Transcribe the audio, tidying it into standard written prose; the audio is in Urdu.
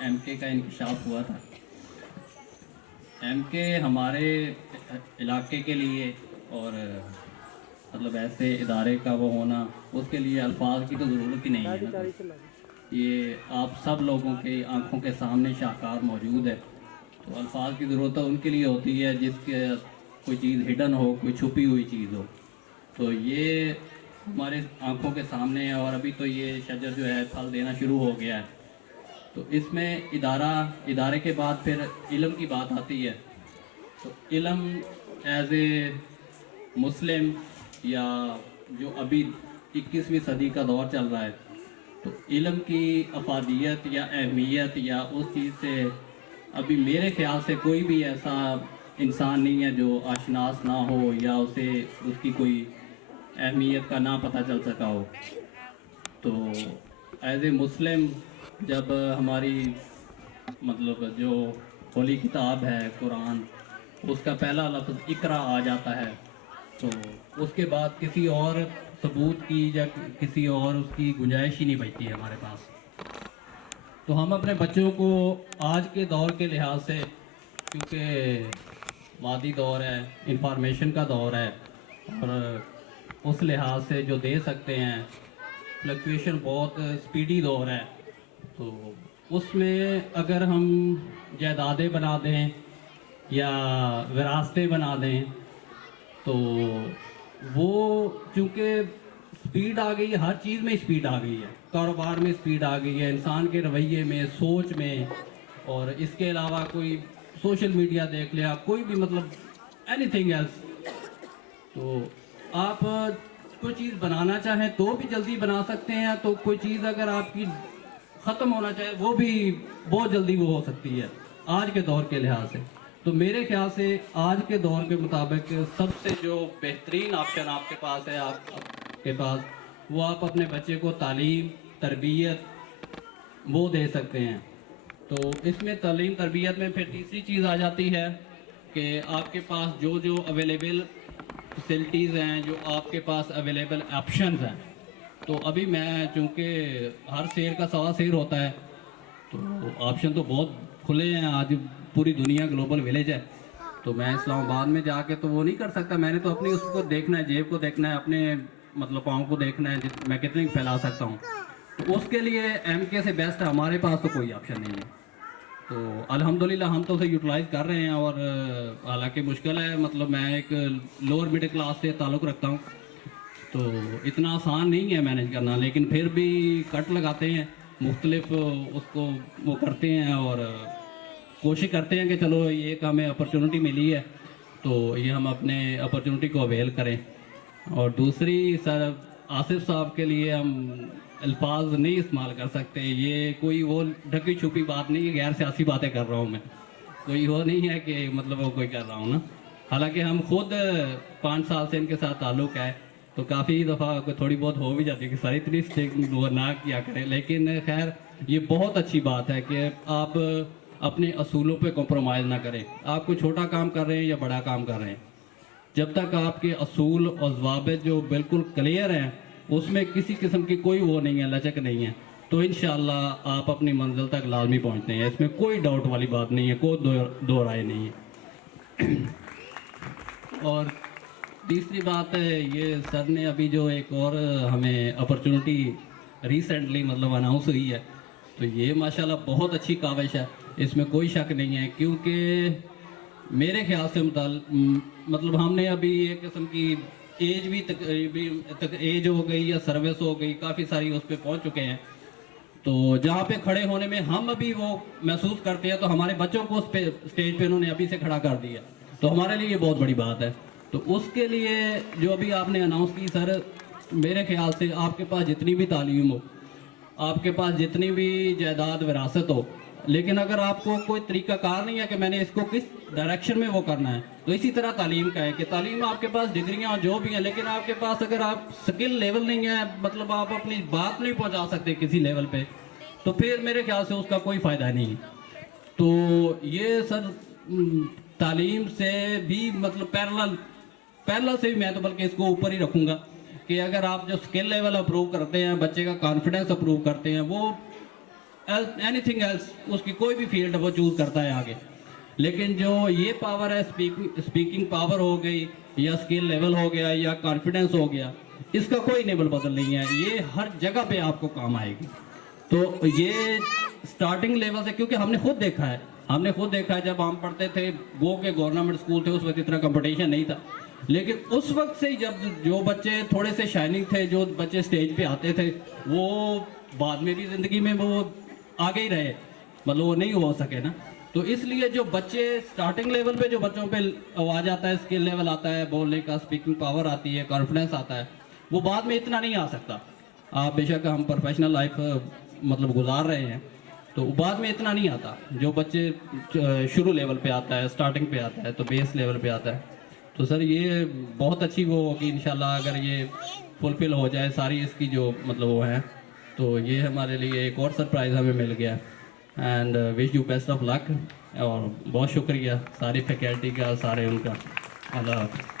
ایم کے کا انکشاف ہوا تھا. ایم کے ہمارے علاقے کے لیے اور مطلب ایسے ادارے کا وہ ہونا، اس کے لیے الفاظ کی تو ضرورت ہی نہیں ہے نا. یہ آپ سب لوگوں کے آنکھوں کے سامنے شاہکار موجود ہے، تو الفاظ کی ضرورت ان کے لیے ہوتی ہے جس کے کوئی چیز ہڈن ہو، کوئی چھپی ہوئی چیز ہو. تو یہ ہمارے آنکھوں کے سامنے ہے، اور ابھی تو یہ شجر جو ہے پھل دینا شروع ہو گیا ہے. تو اس میں ادارے کے بعد پھر علم کی بات آتی ہے. تو علم ایز اے مسلم، یا جو ابھی 21ویں صدی کا دور چل رہا ہے، تو علم کی افادیت یا اہمیت یا اس چیز سے ابھی میرے خیال سے کوئی بھی ایسا انسان نہیں ہے جو آشناس نہ ہو یا اسے اس کی کوئی اہمیت کا نہ پتہ چل سکا ہو. تو ایز اے مسلم جب ہماری مطلب جو ہولی کتاب ہے قرآن، اس کا پہلا لفظ اقرا آ جاتا ہے، تو اس کے بعد کسی اور ثبوت کی یا کسی اور اس کی گنجائش ہی نہیں بچتی ہے ہمارے پاس. تو ہم اپنے بچوں کو آج کے دور کے لحاظ سے، کیونکہ مادی دور ہے، انفارمیشن کا دور ہے، اور اس لحاظ سے جو دے سکتے ہیں، فلکچویشن بہت سپیڈی دور ہے، تو اس میں اگر ہم جائیدادیں بنا دیں یا وراثتیں بنا دیں، تو وہ چونکہ سپیڈ آ گئی ہے، ہر چیز میں سپیڈ آ گئی ہے، کاروبار میں سپیڈ آ گئی ہے، انسان کے رویے میں، سوچ میں، اور اس کے علاوہ کوئی سوشل میڈیا دیکھ لیا، کوئی بھی مطلب اینی تھنگ ایلس. تو آپ کوئی چیز بنانا چاہیں تو بھی جلدی بنا سکتے ہیں، تو کوئی چیز اگر آپ کی ختم ہونا چاہے وہ بھی بہت جلدی وہ ہو سکتی ہے آج کے دور کے لحاظ سے. تو میرے خیال سے آج کے دور کے مطابق سب سے جو بہترین آپشن آپ کے پاس ہے، آپ کے پاس، وہ آپ اپنے بچے کو تعلیم، تربیت وہ دے سکتے ہیں. تو اس میں تعلیم تربیت میں پھر تیسری چیز آ جاتی ہے کہ آپ کے پاس جو اویلیبل فیسلٹیز ہیں، جو آپ کے پاس اویلیبل آپشنز ہیں. تو ابھی میں چونکہ ہر شہر کا سوا شہر ہوتا ہے، تو آپشن تو بہت کھلے ہیں، آج پوری دنیا گلوبل ویلیج ہے. تو میں اسلام آباد میں جا کے تو وہ نہیں کر سکتا، میں نے تو اپنی اس کو دیکھنا ہے، جیب کو دیکھنا ہے، اپنے مطلب پاؤں کو دیکھنا ہے، میں کتنے پھیلا سکتا ہوں. تو اس کے لیے ایم کے سے بیسٹ ہمارے پاس تو کوئی آپشن نہیں ہے. تو الحمدللہ ہم تو اسے یوٹیلائز کر رہے ہیں، اور حالانکہ مشکل ہے، مطلب میں ایک لوور مڈل کلاس سے تعلق رکھتا ہوں، تو اتنا آسان نہیں ہے مینیج کرنا، لیکن پھر بھی کٹ لگاتے ہیں، مختلف اس کو وہ کرتے ہیں، اور کوشش کرتے ہیں کہ چلو یہ ایک ہمیں اپرچونٹی ملی ہے تو یہ ہم اپنے اپرچونٹی کو اویل کریں. اور دوسری سر آصف صاحب کے لیے ہم الفاظ نہیں استعمال کر سکتے، یہ کوئی وہ ڈھکی چھپی بات نہیں ہے، غیر سیاسی باتیں کر رہا ہوں میں، کوئی وہ نہیں ہے کہ مطلب وہ کوئی کر رہا ہوں نا. حالانکہ ہم خود 5 سال سے ان کے ساتھ تعلق ہے، تو کافی دفعہ تھوڑی بہت ہو بھی جاتی ہے کہ ساری اتنی اسٹیک وہ نہ کیا کریں. لیکن خیر یہ بہت اچھی بات ہے کہ آپ اپنے اصولوں پہ کمپرومائز نہ کریں. آپ کوئی چھوٹا کام کر رہے ہیں یا بڑا کام کر رہے ہیں، جب تک آپ کے اصول اور ضوابط جو بالکل کلیئر ہیں، اس میں کسی قسم کی کوئی وہ نہیں ہے، لچک نہیں ہے، تو انشاءاللہ آپ اپنی منزل تک لازمی پہنچتے ہیں. اس میں کوئی ڈاؤٹ والی بات نہیں ہے، کوئی دو رائے نہیں ہے. اور تیسری بات ہے، یہ سر نے ابھی جو ایک اور ہمیں اپرچونٹی ریسنٹلی مطلب اناؤنس ہوئی ہے، تو یہ ماشاءاللہ بہت اچھی کاوش ہے، اس میں کوئی شک نہیں ہے. کیونکہ میرے خیال سے مطلب ہم نے ابھی ایک قسم کی ایج بھی ایج ہو گئی یا سروس ہو گئی، کافی ساری اس پہ پہنچ چکے ہیں، تو جہاں پہ کھڑے ہونے میں ہم ابھی وہ محسوس کرتے ہیں، تو ہمارے بچوں کو اس پہ اسٹیج پہ انہوں نے ابھی سے کھڑا کر دیا، تو ہمارے لیے یہ بہت بڑی بات ہے. تو اس کے لیے جو ابھی آپ نے اناؤنس کی سر، میرے خیال سے آپ کے پاس جتنی بھی تعلیم ہو، آپ کے پاس جتنی بھی جائیداد وراثت ہو، لیکن اگر آپ کو کوئی طریقہ کار نہیں ہے کہ میں نے اس کو کس ڈائریکشن میں وہ کرنا ہے، تو اسی طرح تعلیم کا ہے کہ تعلیم آپ کے پاس ڈگریاں جو بھی ہیں، لیکن آپ کے پاس اگر آپ سکل لیول نہیں ہے، مطلب آپ اپنی بات نہیں پہنچا سکتے کسی لیول پہ، تو پھر میرے خیال سے اس کا کوئی فائدہ نہیں. تو یہ سر تعلیم سے بھی مطلب پیرلل سے بھی میں تو بلکہ اس کو اوپر ہی رکھوں گا کہ اگر آپ جو سکل لیول اپروو کرتے ہیں، بچے کا کانفیڈنس اپروو کرتے ہیں، وہ اینی تھنگ ایلس، اس کی کوئی بھی فیلڈ وہ چوز کرتا ہے آگے. لیکن جو یہ پاور ہے، اسپیکنگ پاور ہو گئی یا اسکل لیول ہو گیا یا کانفیڈنس ہو گیا، اس کا کوئی نیبل بدل نہیں ہے، یہ ہر جگہ پہ آپ کو کام آئے گی. تو یہ سٹارٹنگ لیول سے، کیونکہ ہم نے خود دیکھا ہے جب ہم پڑھتے تھے گو کے گورنمنٹ اسکول تھے، اس وقت اتنا کمپٹیشن نہیں تھا، لیکن اس وقت سے جب جو بچے تھوڑے سے شائننگ تھے، جو بچے اسٹیج پہ آتے تھے، وہ بعد میں بھی زندگی میں وہ آگے ہی رہے، مطلب وہ نہیں ہو سکے نا. تو اس لیے جو بچے سٹارٹنگ لیول پہ جو بچوں پہ آواز آتا ہے، اسکل لیول آتا ہے، بولنے کا اسپیکنگ پاور آتی ہے، کانفیڈنس آتا ہے، وہ بعد میں اتنا نہیں آ سکتا. آپ بے شک ہم پروفیشنل لائف مطلب گزار رہے ہیں، تو بعد میں اتنا نہیں آتا. جو بچے شروع لیول پہ آتا ہے، سٹارٹنگ پہ آتا ہے، تو بیس لیول پہ آتا ہے. تو سر یہ بہت اچھی وہ ہوگی انشاءاللہ اگر یہ فلفل ہو جائے ساری اس کی جو مطلب وہ ہیں، تو یہ ہمارے لیے ایک اور سرپرائز ہمیں مل گیا. And wish you best of luck, اور بہت شکریہ ساری فیکلٹی کا، سارے ان کا. اللہ حافظ.